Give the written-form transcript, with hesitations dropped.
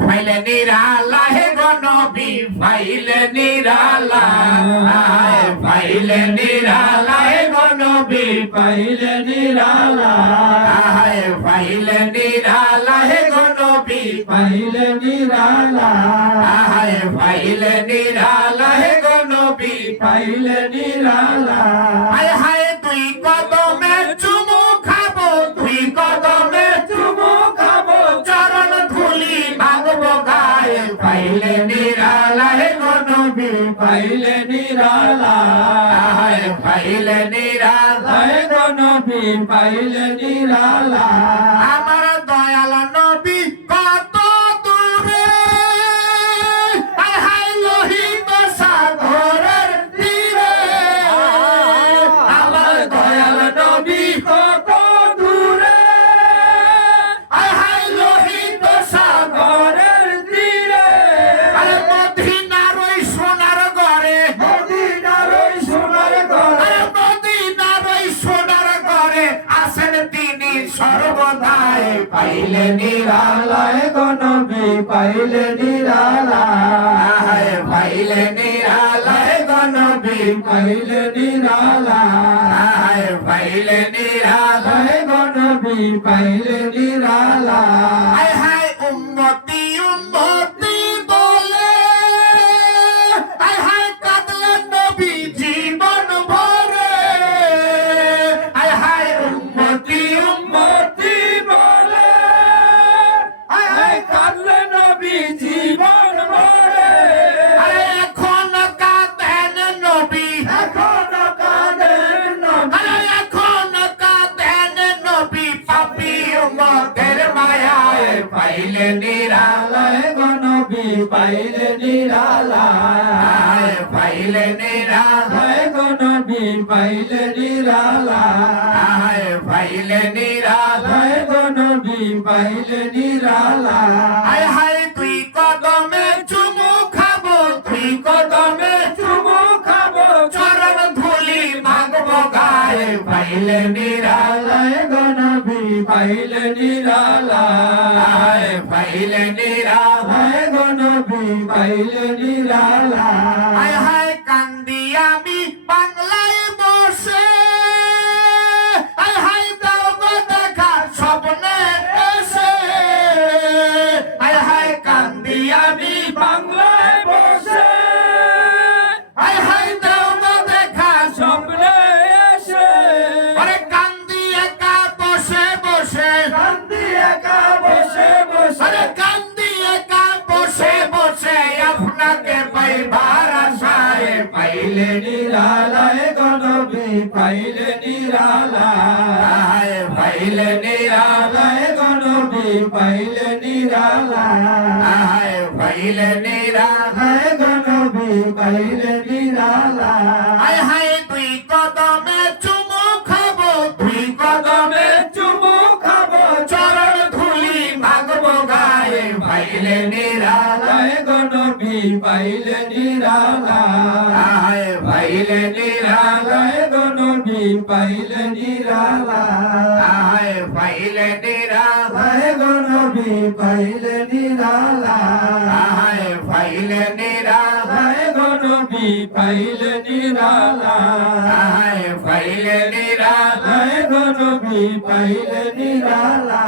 ফাইলে নিরালা হে গো নবী ফাইলে নিরালা ফাইলে নিরালা হে গো নবী পাইলে নিরালা ফাইলে নিরালা হে গো নবী পাইলে নিরালা ফাইলে নিরালা হে গো নবী পাইলে নিরালা হায় হায় তুই কদমে চুমু খাবো তুই কদমে চুমু খাবো চরণ ধুলি মাগবো গায়ে ফাইলে নিরালা হে গো নবী পাইলে নিরালা ফাইলে নিরালা হে গো নবী পাইলে নিরালা আমার দয়াল নবী কত দূরে হায় হায় লোহিত সাগরের তীরে আমার দয়াল নবী কত দূরে হায় হায় লোহিত সাগর ঘরের তীরে আরে মদিনার ওই সোনার ঘরে মদিনার ওই সোনার ঘরে আরে মদিনার ওই সোনার ঘরে আসেন তিনি সর্বদাই পাইলে নিরালা হে গো নবী পাইলে নিরালা পাইলে নিরালা হে গো নবী পাইলে নিরালা পাইলে নিরালা হে গো নবী পাইলে নিরালা হায় হায় উম্মতি উম্মতি বলে হায় হায় কাঁদলেন নবী জীবন ভরে হায় হায় উম্মতি উম্মতি বলে হায় হায় কাঁদলে নবী জীবন ভরে আরে এখন কাঁদেন নবী এখনো কাঁদেন নবী আরে এখন কাঁদেন নবী পাপী উম্মতের মায়ায় পাইলে নিরালা হে গো নবী পাইলে নিরালা পাইলে নিরালা হে গো নবী পাইলে নিরালা পাইলে নিরালা হে গো নবী পাইলে নিরালা হায় হায় তুই কদমে চুমু খাবো তুই কদমে চুমু খাবো চরণ ধুলি মাগবো গায়ে পাইলে নিরালা হে গো নবী পাইলে নিরালা পাইলে নিরালা হে গো নবী পাইলে নিরালা হায় হায় কান্দি আমি বাংলায় বসে হায় হায় দাও গো দেখা স্বপ্নে এসে হায় হায় কান্দি আমি বাংলায় বসে হায় হায় দাও গো দেখা স্বপ্নে এসে আরে কান্দি একা বসে বসে শান্তি একা বসে বসে আরে কান্দি একা বসে বসে আপনাকে পাইবার আশায় পাইলে নিরালা হে গো নবী পাইলে নিরালা পাইলে নিরালা হে গো নবী পাইলে নিরালা পাইলে নিরালা হে গো নবী পাইলে নিরালা হায় হায় তুই কদমে চুমু খাবো তুই কদমে চুমু খাবো চরণ ধুলি মাগবো গায়ে পাইলে নিরালা হে গো নবী পাইলে নিরালা পাইলে নিরালা হে গো নবী পাইলে নিরালা পাইলে নিরালা হে গো নবী পাইলে নিরালা পাইলে নিরালা হে গো নবী পাইলে নিরালা পাইলে নিরালা হে গো নবী পাইলে নিরালা